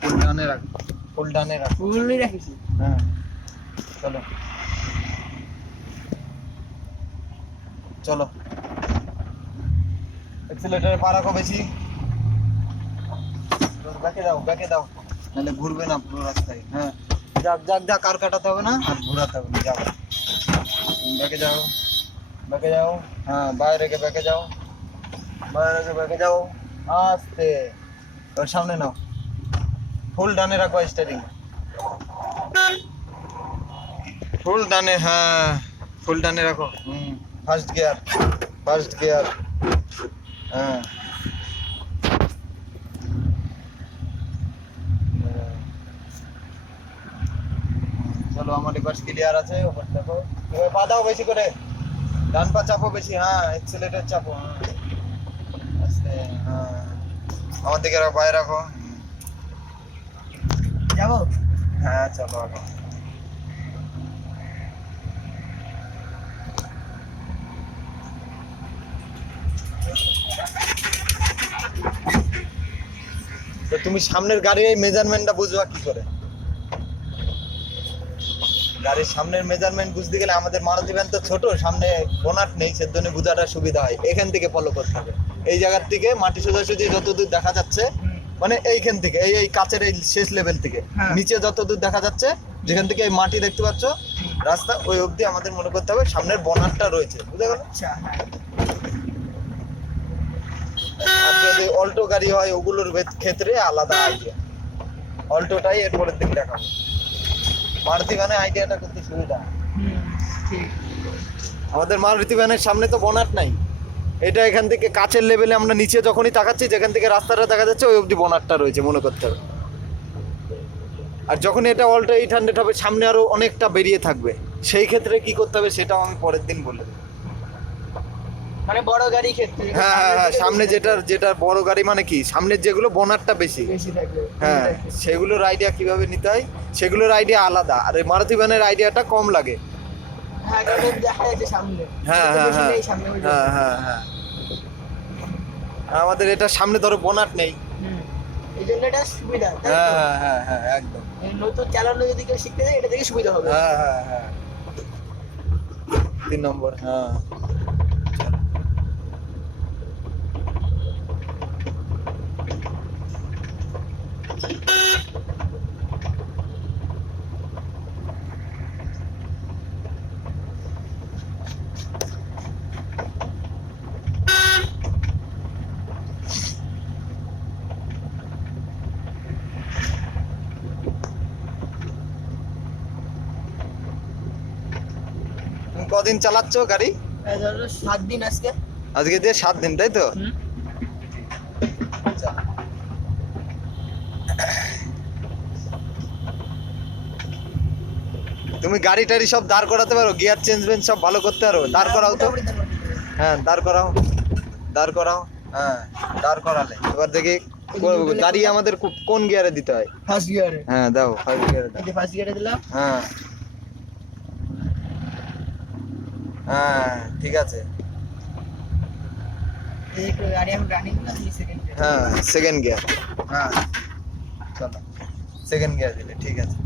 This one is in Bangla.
ফুল ডানে রাখ, ফুল ডানে রাখ, ফুলই রাখিছি। হ্যাঁ চলো চলো, এক্সিলারেটরে পা রাখো বেশি, ব্যাকে দাও, ব্যাকে দাও, নাহলে ঘুরবে না পুরো রাস্তায়। হ্যাঁ যাক যাক যাক, আর কাটাতে হবে না আর ঘোরাতে হবে না, যাও ব্যাকে যাও, ব্যাকে যাও, হ্যাঁ বাইরে রেখে ব্যাকে যাও, বাইরে রেখে ব্যাকে যাও, আস্তে, ওর সামনে নাও, ফুল ডানে রাখো স্টিয়ারিং, ফুল ডানে, হ্যাঁ ফুল ডানে রাখো, ফার্স্ট গিয়ার, ফার্স্ট গিয়ার, হ্যাঁ চলো, আমার রিভার্স ক্লিয়ার আছে, ওপর দেখো, এবার পা দাও বেশি করে, ডান পা চাপো বেশি, হ্যাঁ এক্সিলারেটর চাপো, হ্যাঁ আস্তে, হ্যাঁ আমার দিকে রাখো, বাইরে রাখো, যাবো? হ্যাঁ চলো আগে। তো তুমি সামনের গাড়ির এই মেজারমেন্টটা বুঝবা কি করে? গাড়ির সামনের মেজারমেন্ট বুঝতে গেলে, আমাদের মারুতি ভ্যান তো ছোট, সামনে বোনাট নেই, সেজন্য বোঝাটা সুবিধা হয়। এখান থেকে ফলো করতে হবে, এই জায়গার থেকে মাটি সোজাসুজি যতদূর দেখা যাচ্ছে, মানে এইখান থেকে এই এই কাচের এই শেষ লেভেল থেকে নিচে যতদূর দেখা যাচ্ছে, যেখান থেকে এই মাটি দেখতে পাচ্ছ রাস্তা, ওই অবধি আমাদের মনে করতে হবে সামনের বোনাটটা রয়েছে, বুঝা গেল? আচ্ছা, হ্যাঁ। আর যদি অল্টো গাড়ি হয় ওগুলোর ক্ষেত্রে আলাদা আইডিয়া, অল্টোটাই এরপরের দিন দেখাবো। মারুতি ভ্যানে আইডিয়াটা করতে সুবিধা। ঠিক। আমাদের মারুতি ভ্যানের সামনে তো বোনাট নাই, এটা এখান থেকে কাচের লেভেলে আমরা নিচে যখনই তাকাচ্ছি, যেখান থেকে রাস্তাটা দেখা যাচ্ছে ওই অবধি বোনাটটা রয়েছে মনে করতে হবে। আর যখন এটা অল্টো 800 হবে, সামনে আরো অনেকটা বেরিয়ে থাকবে, সেই ক্ষেত্রে কি করতে হবে সেটাও আমি পরের দিন বলে দেবো। মানে বড় গাড়ি ক্ষেত্রে, হ্যাঁ হ্যাঁ হ্যাঁ, সামনে যেটা বড় গাড়ি, মানে কি সামনের যেগুলো বোনাটটা বেশি, বেশি থাকবে। হ্যাঁ সেগুলোর আইডিয়া কিভাবে নিতে হয়, সেগুলোর আইডিয়া আলাদা, আর এই মারুতি ভ্যানের আইডিয়াটা কম লাগে। হ্যাঁ, কারণ দেখা যাচ্ছে সামনে। হ্যাঁ হ্যাঁ বেশি হ্যাঁ নেই সামনে, ওই জন্য। হ্যাঁ হ্যাঁ হ্যাঁ, আমাদের এটা সামনে ধরো বোনাট নেই। এই জন্য এটা সুবিধা, তাই হ্যাঁ তো? হ্যাঁ হ্যাঁ হ্যাঁ একদম। এই নতুন চালানো যদি কেউ শিখতে যায়, এটা থেকে সুবিধা হবে। হ্যাঁ হ্যাঁ হ্যাঁ, 3 নম্বর, হ্যাঁ তুমি কদিন চালাচ্ছ গাড়ি? এই ধরো 7 দিন আজকে। আজকে দিয়ে 7 দিন, তাই তো? আচ্ছা। তুমি গাড়ি টাড়ি সব দাঁড় করাতে পারো, গিয়ার চেঞ্জ বেঞ্জ সব ভালো করতে পারো? দাঁড় করাও তো, হ্যাঁ দাঁড় করাও, দাঁড় করাও, হ্যাঁ দাঁড় করালে এবার দেখি গাড়ি আমাদের কোন গিয়ারে দিতে হয়। ফার্স্ট গিয়ারে। হ্যাঁ দাও, 5 গিয়ারে দাও। এই যে ফার্স্ট গিয়ারে দিলাম। হ্যাঁ হ্যাঁ ঠিক আছে, এই যে গাড়ি এখন রানিং না, সেকেন্ড গিয়ার। হ্যাঁ সেকেন্ড গিয়ার, হ্যাঁ চলো সেকেন্ড গিয়ার দিলে ঠিক আছে।